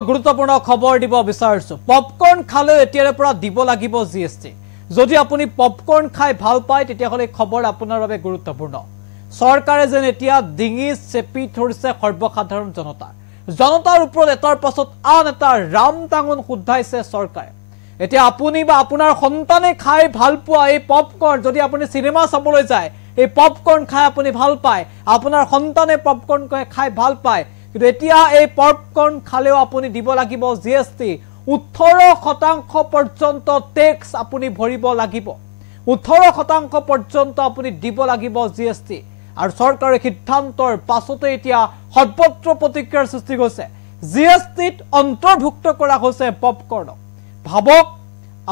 গুৰুত্বপূৰ্ণ খবৰ দিব বিচাৰিছো পপকৰ্ন খালে এতিয়াৰে পৰা দিব লাগিব জিএসটি যদি আপুনি পপকৰ্ন খাই ভাল পায় তেতিয়া হলে খবৰ আপোনাৰ বাবে গুৰুত্বপূৰ্ণ চৰকাৰে যেন এতিয়া ডিঙি চেপি ধৰিছে সৰ্বসাধাৰণ জনতাৰ ওপৰত এটাৰ পাছত আন এটা ৰাম টাঙন শুধাইছে চৰকাৰে এতিয়া আপুনি বা আপোনাৰ সন্তানে খাই ভাল পোৱা এই পপকৰ্ন যদি আপুনি সিনেমা চাবলৈ যায় এই পপকৰ্ন খাই আপুনি ভাল পায় আপোনাৰ সন্তানে পপকৰ্ন খাই ভাল পায় কিন্তু এতিয়া এই পপকৰ্ন খালেও আপুনি দিব লাগিব জিএসটি 18% পৰ্যন্ত ট্যাক্স আপুনি ভৰিব লাগিব 18% পৰ্যন্ত আপুনি দিব লাগিব জিএসটি আৰু চৰকাৰৰ সিদ্ধান্তৰ পাছতে এতিয়া সৰ্বত্ৰ প্ৰতিক্ৰিয়াৰ সৃষ্টি হৈছে জিএসটিত অন্তৰ্ভুক্ত কৰা হৈছে পপকৰ্ন ভাবক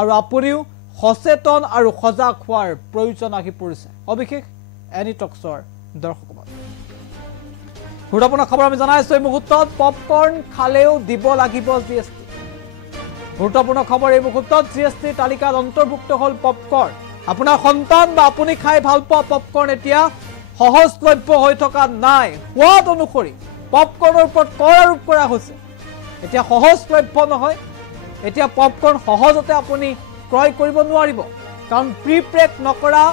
আৰু আপুনিও সচেতন আৰু সজাগ হোৱাৰ প্ৰয়োজন আহি পৰিছে অবিশেষ এনি টক্সৰ দৰ্শক গুৰুত্বপূৰ্ণ খবৰ আমি জনাইছো এই মুহূৰ্তত পপকৰ্ন খালেও দিব লাগিব জিএসটি গুৰুত্বপূৰ্ণ খবৰ এই মুহূৰ্তত জিএসটি তালিকাত অন্তৰ্ভুক্ত হল পপকৰ্ন আপোনাৰ সন্তান বা আপুনি খাই ভাল পোৱা পপকৰ্ন এতিয়া সহজলভ্য হৈ থকা নাই সোৱাদ অনুসৰি পপকৰ্নৰ ওপৰত কৰ আৰোপ কৰা হৈছে এতিয়া সহজলভ্য নহয় এতিয়া পপকৰ্ন সহজতে আপুনি ক্ৰয় কৰিব নোৱাৰিব কাৰণ প্ৰিপেক নকৰা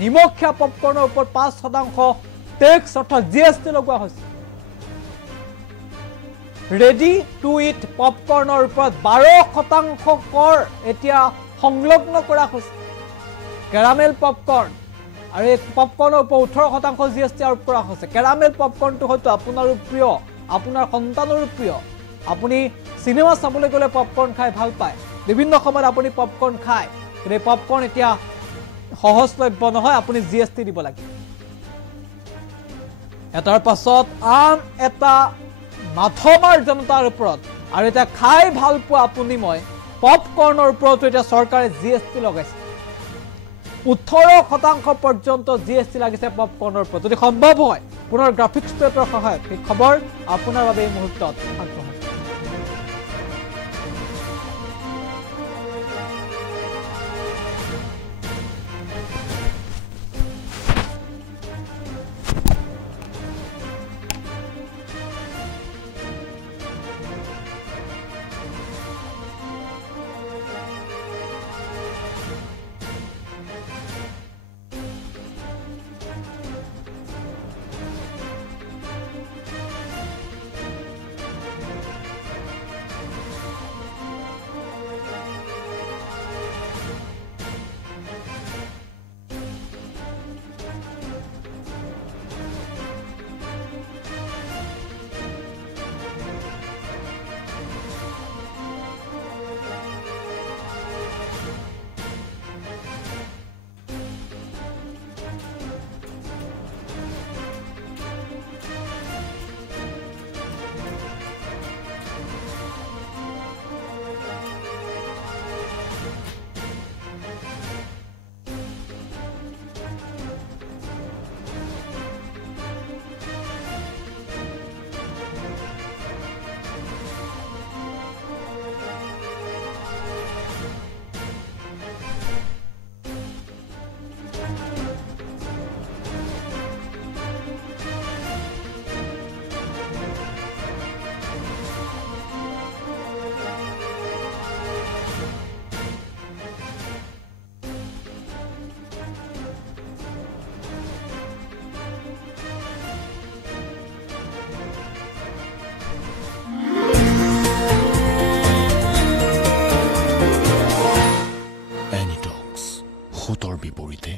নিমখীয়া পপকৰ্নৰ ওপৰত 5% ট্যাক্স অৰ্থাৎ জিএসটি লগোৱা হৈছে ৰেডি টু ইট পপকৰ্নৰ ওপৰত 12% কৰ এতিয়া সংলগ্ন কৰা হৈছে কেৰামেল পপকৰ্ন আৰু এই পপকৰ্নৰ ওপৰত 18% জিএসটি আৰোপ কৰা হৈছে কেৰামেল পপকৰ্নটো হয়তো আপোনাৰো প্ৰিয় আপোনাৰ সন্তানৰো প্ৰিয় আপুনি সিনেমা চাবলৈ গলে পপকৰ্ন খাই ভাল পায় বিভিন্ন সময়ত আপুনি পপকৰ্ন খায় এই পপকৰ্ন এতিয়া সহজলভ্য নহয় আপুনি জিএসটি দিব লাগে এটাৰ পাছত আন এটা মাথমাৰ জনতাৰ ওপৰত আৰু এটা খাই ভাল পোৱা আপুনি মই পপকৰ্নৰ ওপৰত এতিয়া চৰকাৰে জিএসটি লগাইছে 18% পৰ্যন্ত জিএসটি লাগিছে পপকৰ্নৰ ওপৰত যদি সম্ভৱ হয় পুনৰ গ্ৰাফিক্স পেপাৰৰ সহায়ত এই খবৰ আপোনাৰ বাবে এই মুহূৰ্তত আগবঢ়াইছো বিপৰীতে